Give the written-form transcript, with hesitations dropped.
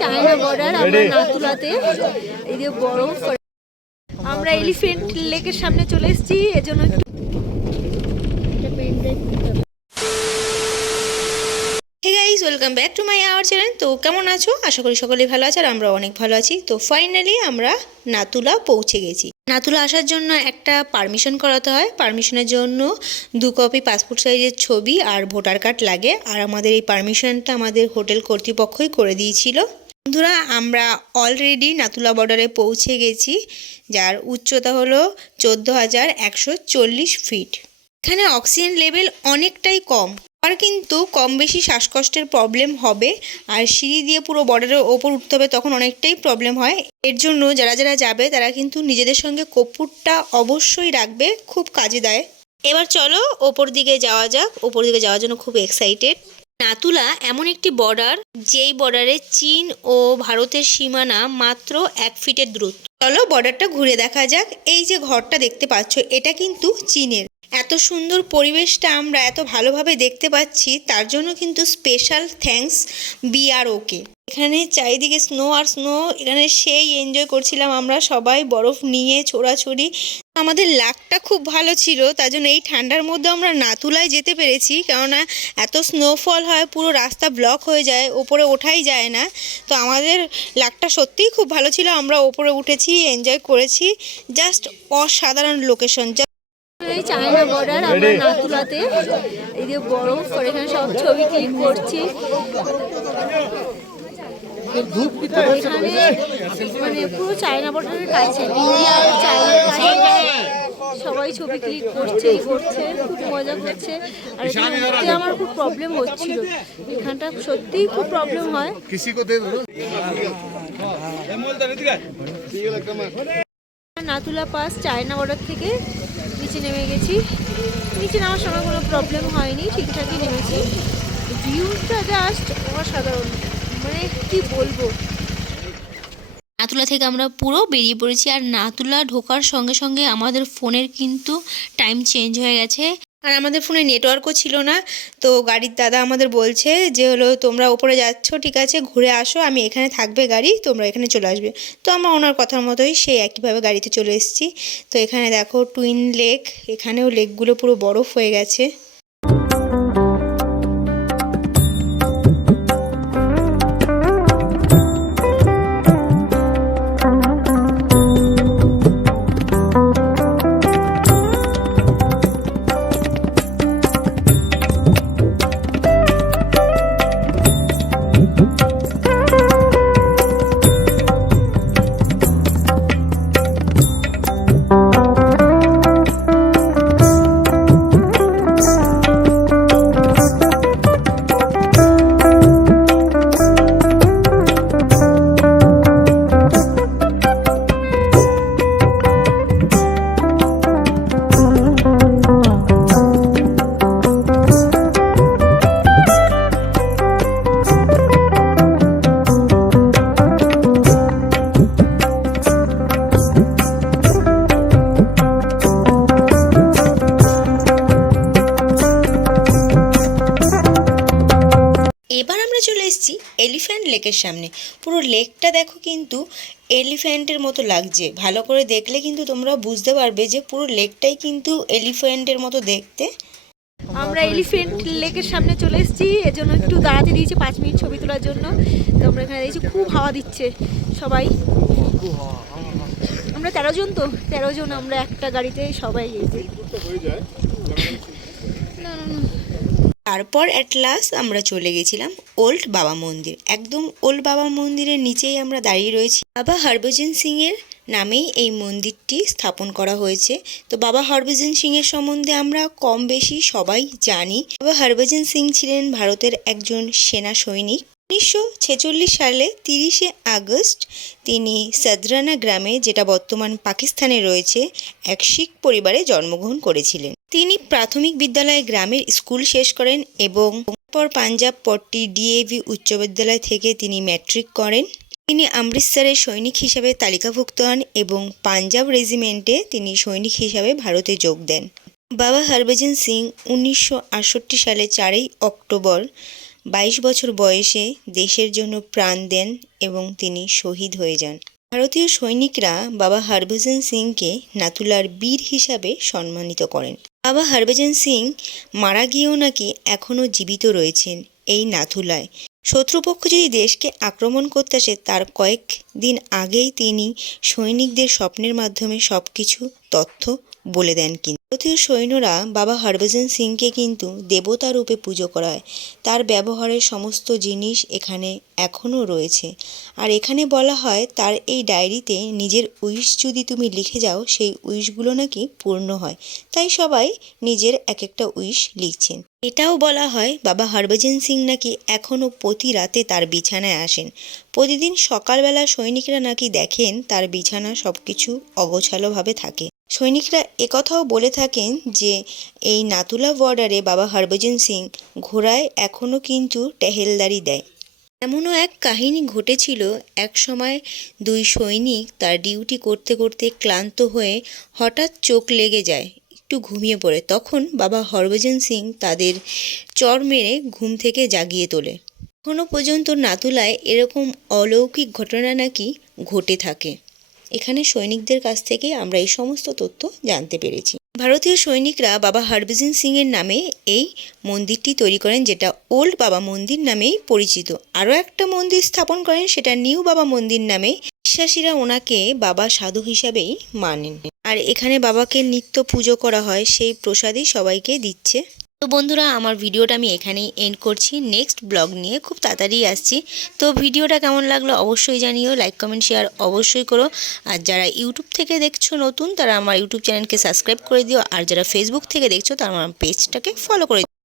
China border আমরা নাতুলাতে এই যে বরফ আমরা এলিফ্যান্ট লেকের সামনে চলে এসেছি এজন্য একটু hey guys, welcome back to my our channel. তো কেমন আছো? আশা করি সকলেই ভালো আছে আর আমরা অনেক ভালো আছি। তো ফাইনালি আমরা নাতুলা পৌঁছে গেছি। নাতুলা আসার জন্য একটা পারমিশন করাতে হয়। পারমিশনের জন্য 2 কপি পাসপোর্ট সাইজের ছবি আর ভোটার কার্ড লাগে। আর আমাদের এই পারমিশনটা আমাদের হোটেল কর্তৃপক্ষই করে দিয়েছিল। বন্ধুরা, আমরা অলরেডি নাতুলা বর্ডারে পৌঁছে গেছি, যার উচ্চতা হলো 14,140 ফিট। এখানে অক্সিজেন লেভেল অনেকটাই কম, আর কিন্তু কম বেশি শ্বাসকষ্টের প্রবলেম হবে। আর সিঁড়ি দিয়ে পুরো বর্ডারের ওপর উঠতে হবে, তখন অনেকটাই প্রবলেম হয়। এর জন্য যারা যারা যাবে তারা কিন্তু নিজেদের সঙ্গে কর্পূরটা অবশ্যই রাখবে, খুব কাজে দেয়। এবার চলো ওপর দিকে যাওয়া যাক। ওপর দিকে যাওয়ার জন্য খুব এক্সাইটেড। নাতুলা এমন একটি বর্ডার, যেই বর্ডারে চীন ও ভারতের সীমানা মাত্র 1 ফিটের দূরত্ব। চলো বর্ডারটা ঘুরে দেখা যাক। এই যে ঘরটা দেখতে পাচ্ছ, এটা কিন্তু চীনের। এত সুন্দর পরিবেশটা আমরা এত ভালোভাবে দেখতে পাচ্ছি, তার জন্য কিন্তু স্পেশাল থ্যাঙ্কস BROকে। এখানে চারিদিকে স্নো আর স্নো, এখানে সেই এনজয় করছিলাম আমরা সবাই, বরফ নিয়ে ছোড়াছড়ি। আমাদের লাকটা খুব ভালো ছিল, তার জন্য এই ঠান্ডার মধ্যে আমরা নাতুলায় যেতে পেরেছি। কেননা এত স্নোফল হয়, পুরো রাস্তা ব্লক হয়ে যায়, ওপরে ওঠাই যায় না। তো আমাদের লাকটা সত্যিই খুব ভালো ছিল, আমরা ওপরে উঠেছি, এনজয় করেছি। জাস্ট অসাধারণ লোকেশন। এই চায়না বর্ডার আমরা নাতুলাতে এই যে বরফ, আর এখানে সব ছবি ক্লিক করছি। এখানে মানে পুরো চায়না বর্ডারের কাছে, ইন্ডিয়ার চায়নার কাছে সবাই ছবি ক্লিক করছে, খুব মজা করছে। আর এখানে আমার খুব প্রবলেম হচ্ছিল, এখানটা সত্যিই খুব প্রবলেম হয়। নাতুলা পাস চায়না বর্ডার থেকে নিচে নেমে গেছি। নিচে নামার সময় কোনো প্রবলেম হয়নি, ঠিকঠাকই নেমেছি। ভিউটা জাস্ট অসাধারণ, মানে কি বলবো। নাতুলা থেকে আমরা পুরো বেরিয়ে পড়েছি। আর নাতুলা ঢোকার সঙ্গে সঙ্গে আমাদের ফোনের কিন্তু টাইম চেঞ্জ হয়ে গেছে, আর আমাদের ফোনে নেটওয়ার্কও ছিল না। তো গাড়ির দাদা আমাদের বলছে যে হলো, তোমরা ওপরে যাচ্ছ, ঠিক আছে, ঘুরে আসো, আমি এখানে থাকবে গাড়ি, তোমরা এখানে চলে আসবে। তো আমরা ওনার কথার মতোই সেই একইভাবে গাড়িতে চলে এসেছি। তো এখানে দেখো টুইন লেক, এখানেও লেকগুলো পুরো বরফ হয়ে গেছে। এবার আমরা চলে এসেছি এলিফ্যান্ট লেকের সামনে। পুরো লেকটা দেখো কিন্তু এলিফ্যান্টের মতো লাগছে। ভালো করে দেখলে কিন্তু তোমরা বুঝতে পারবে যে পুরো লেকটাই কিন্তু এলিফ্যান্টের মতো দেখতে। আমরা এলিফ্যান্ট লেকের সামনে চলে এসেছি, এজন্য একটু দাঁড়াতে দিয়েছি 5 মিনিট ছবি তোলার জন্য। তো আমরা এখানে দেখছি খুব হাওয়া দিচ্ছে সবাই। আমরা 13 জন, তো 13 জন আমরা একটা গাড়িতে সবাই গেছি। তারপর অ্যাট লাস্ট আমরা চলে গেছিলাম ওল্ড বাবা মন্দির। একদম ওল্ড বাবা মন্দিরের নিচেই আমরা দাঁড়িয়ে রয়েছি। বাবা হরভজন সিংয়ের নামেই এই মন্দিরটি স্থাপন করা হয়েছে। তো বাবা হরভজন সিংয়ের সম্বন্ধে আমরা কম বেশি সবাই জানি। বাবা হরভজন সিং ছিলেন ভারতের একজন সেনা সৈনিক। 1946 সালে 30শে আগস্ট তিনি সাদরানা গ্রামে, যেটা বর্তমান পাকিস্তানে রয়েছে, এক শিখ পরিবারে জন্মগ্রহণ করেছিলেন। তিনি প্রাথমিক বিদ্যালয়ে গ্রামের স্কুল শেষ করেন এবং পর পাঞ্জাব পট্টি DAV উচ্চ বিদ্যালয় থেকে তিনি ম্যাট্রিক করেন। তিনি অমৃতসরের সৈনিক হিসাবে তালিকাভুক্ত হন এবং পাঞ্জাব রেজিমেন্টে তিনি সৈনিক হিসাবে ভারতে যোগ দেন। বাবা হরভজন সিং 1968 সালে 4ই অক্টোবর 22 বছর বয়সে দেশের জন্য প্রাণ দেন এবং তিনি শহীদ হয়ে যান। ভারতীয় সৈনিকরা বাবা হরভজন সিংকে নাথুলার বীর হিসাবে সম্মানিত করেন। বাবা হরভজন সিং মারা গিয়েও নাকি এখনও জীবিত রয়েছেন এই নাথুলায়। শত্রুপক্ষ যদি দেশকে আক্রমণ করতে আসে তার কয়েকদিন আগেই তিনি সৈনিকদের স্বপ্নের মাধ্যমে সব কিছু তথ্য বলে দেন। কিন্তু ভারতীয় সৈন্যরা বাবা হরভজন সিংকে কিন্তু দেবতা রূপে পুজো করা হয়। তার ব্যবহারের সমস্ত জিনিস এখানে এখনও রয়েছে। আর এখানে বলা হয় তার এই ডায়েরিতে নিজের উইশ যদি তুমি লিখে যাও সেই উইশগুলো নাকি পূর্ণ হয়। তাই সবাই নিজের এক একটা উইশ লিখছেন। এটাও বলা হয় বাবা হরভজন সিং নাকি এখনও প্রতি রাতে তার বিছানায় আসেন। প্রতিদিন সকালবেলা সৈনিকরা নাকি দেখেন তার বিছানা সব কিছু অগোছালোভাবে থাকে। সৈনিকরা একথাও বলে থাকেন যে এই নাথুলা বর্ডারে বাবা হরভজন সিং ঘোড়ায় এখনও কিন্তু টহলদারি দেয়। এমনও এক কাহিনী ঘটেছিল, এক সময় দুই সৈনিক তার ডিউটি করতে করতে ক্লান্ত হয়ে হঠাৎ চোখ লেগে যায়, একটু ঘুমিয়ে পড়ে। তখন বাবা হরভজন সিং তাদের চড় মেরে ঘুম থেকে জাগিয়ে তোলে। এখনও পর্যন্ত নাথুলায় এরকম অলৌকিক ঘটনা নাকি ঘটে থাকে। এখানে সৈনিকদের কাছ থেকে আমরা এই সমস্ত তথ্য জানতে পেরেছি। ভারতীয় সৈনিকরা বাবা হরভজন সিংয়ের নামে এই মন্দিরটি তৈরি করেন, যেটা ওল্ড বাবা মন্দির নামেই পরিচিত। আরও একটা মন্দির স্থাপন করেন, সেটা নিউ বাবা মন্দির নামে। বিশ্বাসীরা ওনাকে বাবা সাধু হিসাবেই মানেন। আর এখানে বাবাকে নিত্য পুজো করা হয়, সেই প্রসাদই সবাইকে দিচ্ছে। তো বন্ধুরা, আমার ভিডিওটা আমি এখানেই এন্ড করছি। নেক্সট ব্লগ নিয়ে খুব তাড়াতাড়ি আসছি। তো ভিডিওটা কেমন লাগলো অবশ্যই জানিও, লাইক কমেন্ট শেয়ার অবশ্যই করো। আর যারা ইউটিউব থেকে দেখছো নতুন, তারা আমার ইউটিউব চ্যানেলকে সাবস্ক্রাইব করে দিও। আর যারা ফেসবুক থেকে দেখছো তারা আমার পেজটাকে ফলো করে দিও।